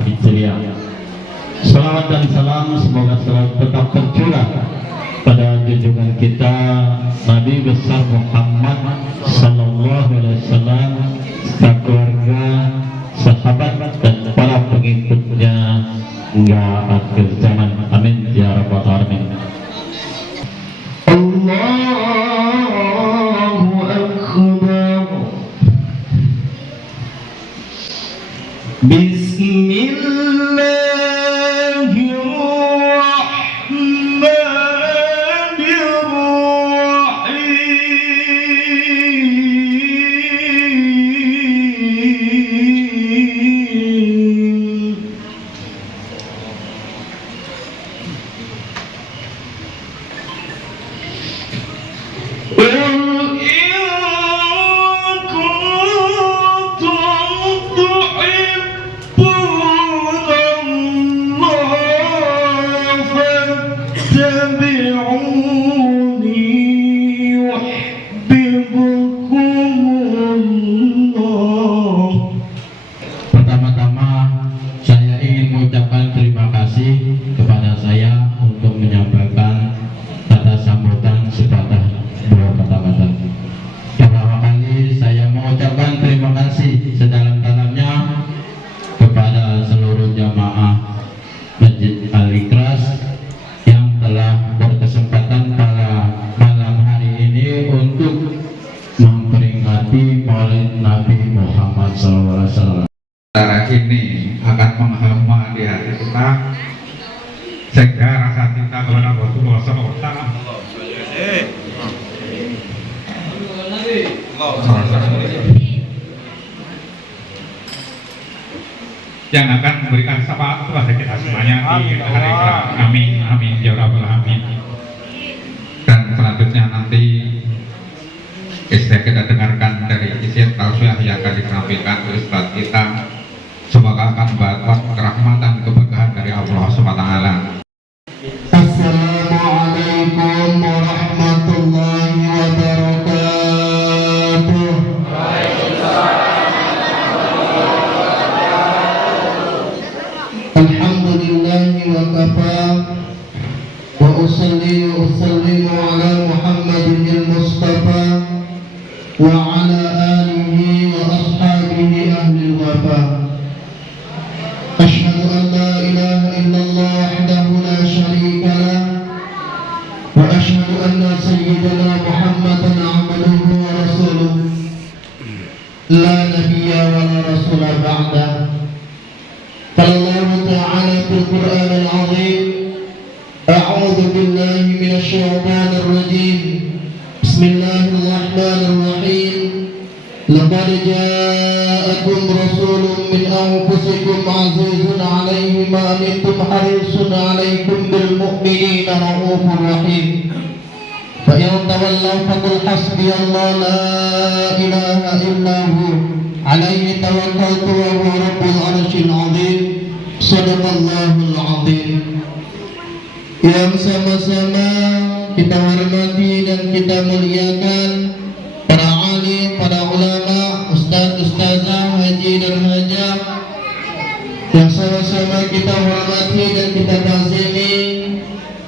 Hijriah. Salawat dan salam semoga selalu tetap tercurah pada junjungan kita Nabi besar Muhammad sallallahu alaihi wasallam, keluarga, sahabat dan para pengikutnya hingga akhir zaman. Amin ya rabbal alamin. Allahu akbar. Ini akan menghema di hati kita sehingga rasa cinta kepada Rasulullah SAW yang akan memberikan syafaat kepada kita semuanya di hari kelak. Amin, amin ya rabbal alamin. Dan selanjutnya nanti kita dengarkan dari isi tausiah yang akan ditampilkan oleh Ustaz kita. Semoga akan mendapat kerahmatan keberkahan dari Allah SWT. Assalamualaikum warahmatullahi wabarakatuh. Alhamdulillahi wa kafa wa usalli wa usallimu ala Muhammadin al-Mustafa wa ala alihi wa ashabihi ahli al-wafa. أشهد أن لا إله إلا الله وحده لا شريك له وأشهد أن سيدنا محمدا عبده ورسوله لا نبي ولا رسول بعده. قال الله تعالى في القرآن العظيم: أعوذ بالله من الشيطان الرجيم. بسم الله الرحمن الرحيم. لقد جاءكم رسول من أنفسكم عزيز عليه ما عنتم حريص عليكم بالمؤمنين رؤوف رحيم. فإن تولوا فقل حسبي الله لا إله إلا هو عليه توكلت وهو رب العرش العظيم. صدق الله العظيم. Yang sama-sama kita hormati dan kita muliakan para alim, para ulama, ustaz, ustazah, haji dan hajah yang sama-sama kita hormati dan kita ta'zimi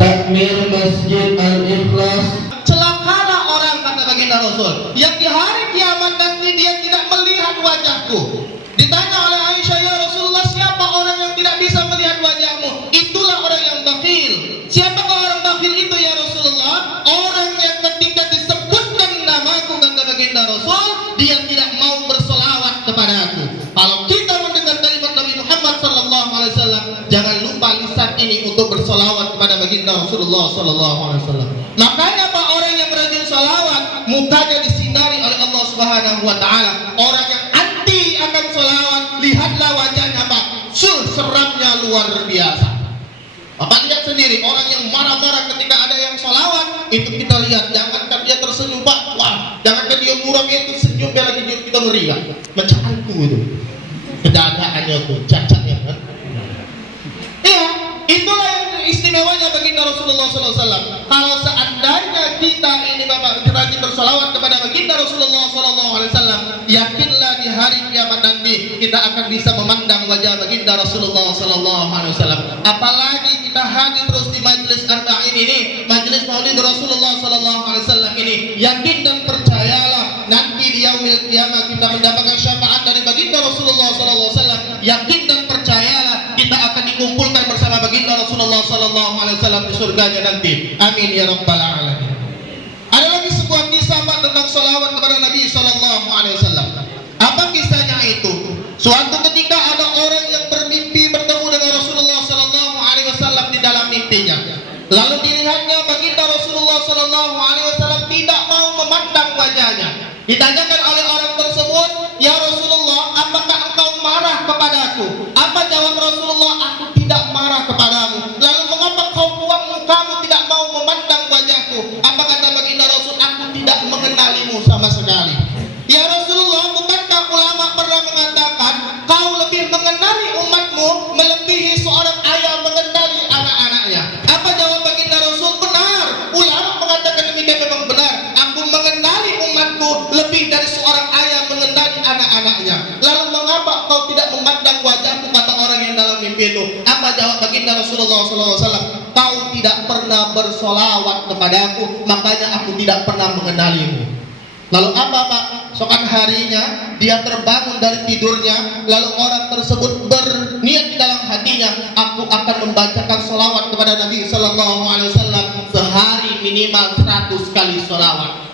takmir Masjid Al-Ikhlas. Celakalah orang, kata baginda Rasul, yang di hari kiamat nanti dia tidak melihat wajahku. Ditanya oleh Aisyah, ya Rasulullah, siapa orang yang tidak bisa melihat wajahmu? Itulah orang yang bakhil. Siapakah orang bakhil itu ya Rasulullah? Orang yang ketika disebutkan namaku, kata baginda Rasul, dia tidak mau bersolawat kepada aku. Kalau kita mendengar kalimat Nabi Muhammad sallallahu alaihi wasallam, jangan lupa lisan ini untuk bersolawat kepada baginda Rasulullah sallallahu alaihi wasallam. Makanya Pak, orang yang rajin solawat mukanya disinari oleh Allah Subhanahu wa taala. Orang yang anti akan solawat, lihatlah wajahnya Pak, seramnya luar biasa. Bapak lihat sendiri, orang yang marah-marah ketika ada yang solawat, itu kita lihat, jangankan dia tersenyum Pak, wah, jangankan dia murah itu senyum, dia lagi kita ngeri kan, mencahanku itu, kedadaannya tuh, cacatnya kan. Iya, itulah yang istimewa. istimewanya baginda Rasulullah SAW. Kalau seandainya kita ini Bapak rajin bersolawat kepada baginda Rasulullah SAW, yakinlah di hari kiamat nanti kita akan bisa memandang wajah baginda Rasulullah SAW. Apalagi kita hadir terus di majelis arba'in ini, majelis maulid Rasulullah SAW ini, yakin dan percayalah nanti di yaumil kiamat kita mendapatkan syafaat dari baginda Rasulullah SAW. Yakin dan percayalah kita akan dikumpulkan bersama baginda Rasulullah SAW di surganya nanti. Amin ya rabbal alamin. Ada lagi sebuah kisah Pak tentang salawat kepada Nabi SAW. Apa kisahnya itu? Suatu ketika ada orang yang bermimpi bertemu dengan Rasulullah SAW di dalam mimpinya. Lalu dilihatnya baginda Rasulullah SAW tidak mau memandang wajahnya. Ditanyakan oleh orang tersebut, "Ya Rasulullah, apakah engkau marah kepadaku?" Apa jawab Rasulullah? "Aku tidak marah kepadamu." Lalu mengapa kau buang mukamu tidak mau memandang wajahku? Apa kata baginda Rasul? "Aku tidak mengenalimu sama sekali." Ya Rasulullah, bukankah ulama pernah mengatakan kau lebih mengenali umatmu melebihi seorang ayah mengenali anak-anaknya? Apa jawab baginda Rasul? "Benar, ulama mengatakan demikian, memang benar. Aku mengenali umatku lebih dari seorang ayah mengenali anak-anaknya. Lalu mengapa kau tidak memandang wajahku?" kata orang yang dalam mimpi itu. Apa jawab baginda Rasulullah SAW? "Kau tidak pernah bersolawat kepadaku, makanya aku tidak pernah mengenalimu." Lalu apa Pak? Sokan harinya dia terbangun dari tidurnya, lalu orang tersebut berniat di dalam hatinya, "Aku akan membacakan solawat kepada Nabi SAW sehari minimal 100 kali solawat."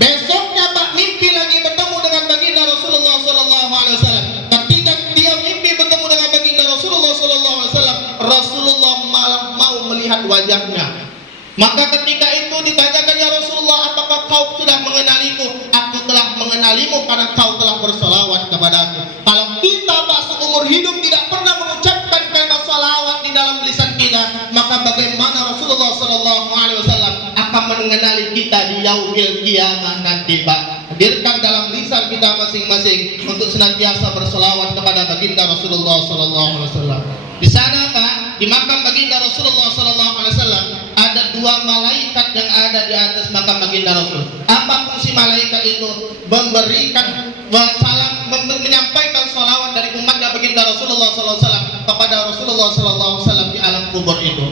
Besoknya Pak mimpi lagi bertemu dengan baginda Rasulullah SAW. Ketika dia mimpi bertemu dengan baginda Rasulullah SAW, Rasulullah malah mau melihat wajahnya. Maka ketika itu ditanyakan, "Ya Rasulullah, apakah kau sudah mengenaliku?" "Aku telah mengenalimu karena kau telah bersolawat kepadaku." Kalau kita Pak seumur hidup tidak pernah mengucapkan kalimat salawat di dalam lisan kita, maka bagaimana Rasulullah SAW akan mengenali kita di yaumil kiamat nanti Pak? Hadirkan dalam lisan kita masing-masing untuk senantiasa bersolawat kepada baginda Rasulullah SAW. Di sana Pak, di makam baginda Rasulullah SAW ada dua malaikat yang ada di atas makam baginda Rasul. Apa fungsi malaikat itu? Memberikan salam, menyampaikan salawat dari umatnya baginda Rasulullah SAW kepada Rasulullah SAW di alam kubur itu.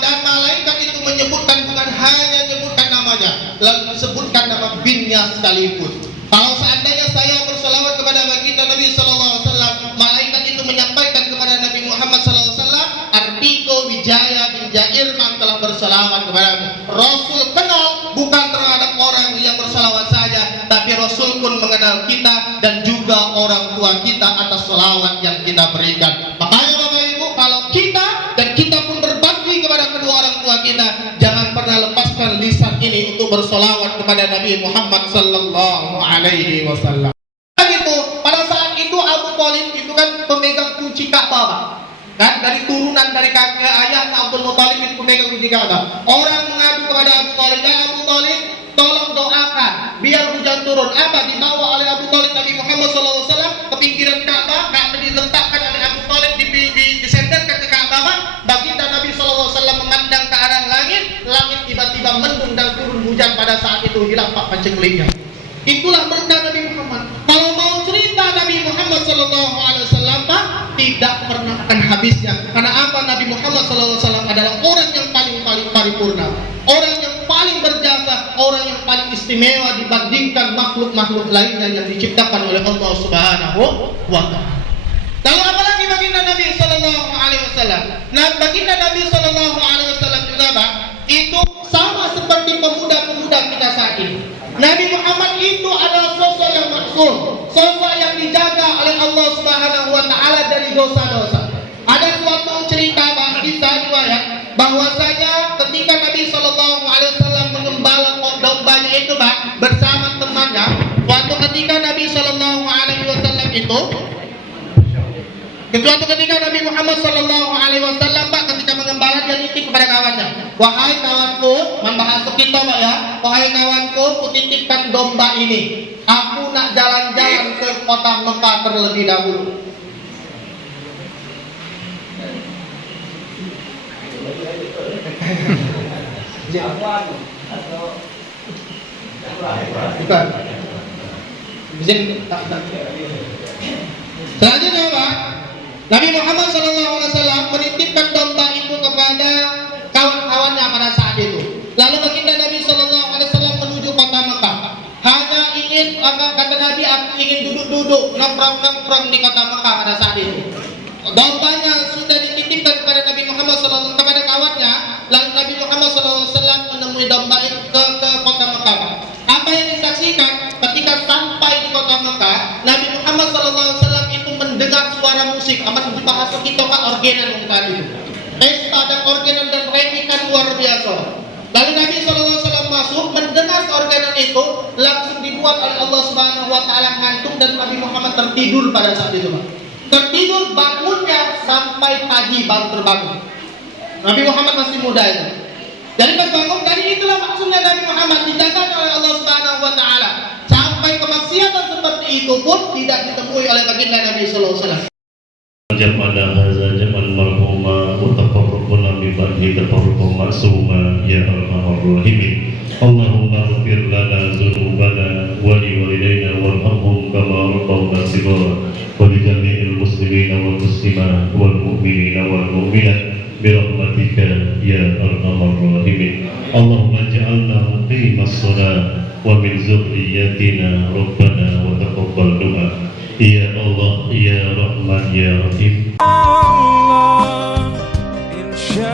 Dan malaikat itu menyebutkan, bukan hanya menyebutkan namanya, lalu disebutkan nama binnya sekaligus. Kalau seandainya saya bersalawat kepada baginda Nabi SAW, malaikat itu menyampaikan kepada Nabi Muhammad SAW, "Artiko Wijaya bin Jairman telah bersalawat kepadamu." Rasul kenal bukan terhadap orang yang bersalawat saja, tapi Rasul pun mengenal kita dan juga orang tua kita atas salawat yang kita berikan. Makanya Bapak Ibu, kalau kita dan kita pun berbakti kepada kedua orang tua kita, jangan pernah lepaskan lisan ini untuk bersolawat kepada Nabi Muhammad Sallallahu Alaihi Wasallam. Gitu, pada saat itu Abu Thalib itu kan pemegang kunci Ka'bah Pak. Kan dari turunan dari kakek ayah Abdul Muthalib itu pemegang kunci Ka'bah. Orang mengadu kepada Abu Thalib, "Ya Abu Thalib, tolong doakan biar hujan turun." Apa dibawa oleh Abu Thalib Nabi Muhammad SAW ke pinggiran Ka'bah, diletakkan oleh Abu Thalib disenderkan ke Ka'bah. Baginda Nabi SAW memandang ke arah langit, langit tiba-tiba mendung dan turun hujan. Pada saat itu hilang Pak panceklingnya. Itulah berkah Nabi Muhammad. Kalau mau cerita Nabi Muhammad SAW Pak, tidak pernah akan habisnya. Karena apa? Nabi Muhammad SAW adalah orang yang paling paripurna, orang yang paling berjasa, orang yang paling istimewa dibandingkan makhluk-makhluk lainnya yang diciptakan oleh Allah Subhanahu wa Ta'ala. Lalu apalagi baginda Nabi SAW? Nah, baginda Nabi SAW juga Pak, itu sama seperti pemuda-pemuda kita saat ini. Nabi Muhammad itu adalah sosok yang maksum, sosok yang dijaga oleh Allah Subhanahu wa Ta'ala dari dosa-dosa. Ada suatu cerita Pak, kisah riwayat bahwasanya ketika Nabi SAW mengembala dombanya itu Pak bersama temannya, waktu ketika Nabi SAW itu suatu ketika Nabi Muhammad SAW Pak ketika mengembala dia nitip kepada kawannya, "Wahai kawanku," membahas kita Pak ya, "wahai kawanku, kutitipkan domba ini. Aku nak jalan-jalan ke kota Mekah terlebih dahulu." Bukan. Izin tak. Selanjutnya Pak, Nabi Muhammad SAW menitipkan domba itu kepada kawan-kawannya pada saat itu. Lalu baginda Nabi SAW menuju kota Mekah. Hanya ingin, kata Nabi, aku ingin duduk-duduk, nongkrong-nongkrong di kota Mekah pada saat itu. Dombanya sudah dititipkan kepada Nabi Muhammad SAW, kepada kawannya. Lalu Nabi Muhammad SAW menemui domba itu ke kota Mekah. Apa yang disaksikan ketika sampai di kota Mekah, Nabi Muhammad SAW itu mendengar suara musik. Amat bahasa kita Pak, orgenan tadi. Pesta dan orgenan dan rekikan luar biasa. Lalu Nabi SAW masuk, mendengar orgenan itu, langsung dibuat oleh Allah Subhanahu Wa Taala ngantuk dan Nabi Muhammad tertidur pada saat itu Pak. Tertidur, bangunnya sampai pagi baru terbangun. Nabi Muhammad masih muda itu. Jadi pas bangun tadi, itulah maksudnya Nabi Muhammad dijaga oleh Allah Subhanahu Wa Taala. Sampai kemaksiatan seperti itu pun tidak ditemui oleh baginda Nabi Sallallahu Alaihi Wasallam. Jam'ana hadza jam'an marhuma wa taqarrabna bi ba'di taqarrubun ma'suma ya arhamar rahimin. Allahumma ighfir lana dzunubana wa li walidayna warhamhum kama rabbawna shighara wa li jami'il muslimina wal muslimat wal mu'minina wal mu'minat bi rahmatika ya arhamar rahimin. Allahumma ij'alna muqimas shalah wa min dzurriyyatina rabbana wa taqabbal du'a. Ya Allah, Ya Rahman, Ya Rahim. Allah, insya